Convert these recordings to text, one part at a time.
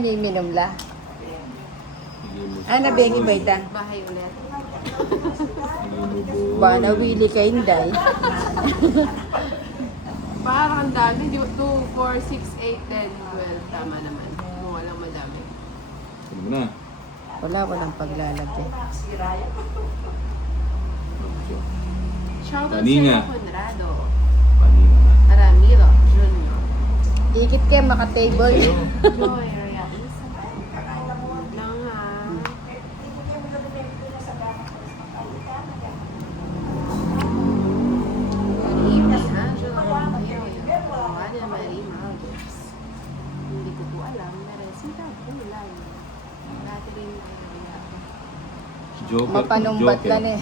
yung minom la. Ano, bengi ba ita? Bahay ulit. Ba, nawili ka hinday. Parang ang dami. 2, 4, 6, 8, 10, 12. Tama naman. Kung walang madami. Ano mo na? Walang paglalagay. Shoutout Kanina. sa Conrado. Kanina na. Ramiro Jr. Ikit kayo, maka-table. Joy Realiza. Lang ha. Marima Angela Romeo. Juana Marie Maldos. Hindi ko po alam. Meresita po lang. Catherine Ayala. Joker. Mapanumbat Joker. lang eh.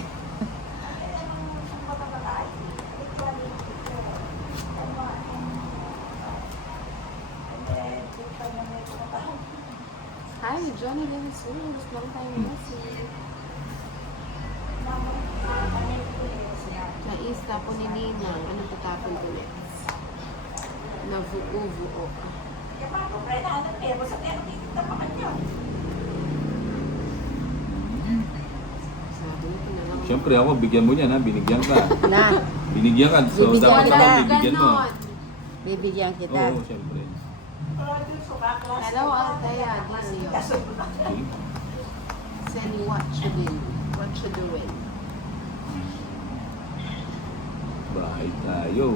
Hi, Johnny Lensus. Long time no see. Naista po ni Ninang. Ano tatapon ulit? Navuo-vuo. Sabi niya, pinalang. Siyempre ako, bigyan mo niyan ha. Binigyan ka. Na, Binigyan ka. So Bibigyan dapat kita. ako bibigyan mo. bibigyan kita. Oo, siyempre. Hello, Altaya. Disio. Okay. Send what you did. What you doing? Bahay tayo.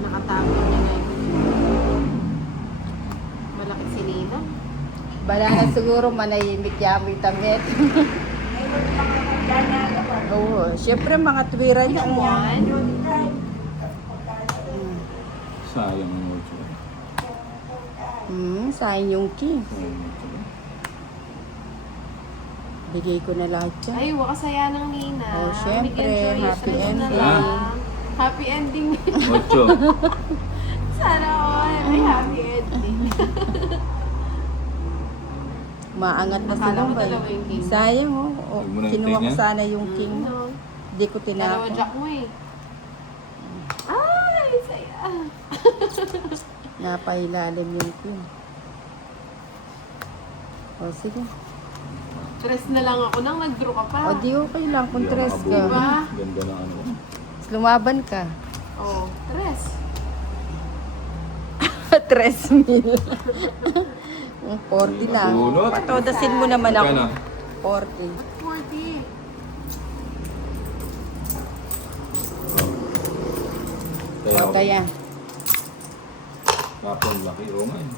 Nakatapon niya na yung malaki si Ninang. Bala na siguro manahimik yamoy tamit. Oo, syempre mga tuwira niya. Sayang ang ocho. Sayang yung king. Bigay ko na lahat yan. Ay, wakasaya ng Nina. Oh, syempre, Bigyan joy, happy stress na ending. lang. Happy ending. Ocho. Sana all. May happy ending. Maangat na Akala sila ko ba? dalawa yung king. Sayang oh. Huwag mo na Kinuha ko hintayin yan. sana yung king. No. Hindi ko Dalawa tinapon. jack mo eh. Ay, saya. Napailalim yung king. O sige. Stress na lang ako nang nag-draw ka pa. O di okay lang kung Hindi ako tres ka. makabulong. Diba? Ganda ng ano. Mas lumaban ka. Oh, stress. 3,000. Yung 40 lang. Bunot. Patodasin mo naman ako. Magkano? 40. 40. Kaya O kaya. kapon laki. Oo nga eh.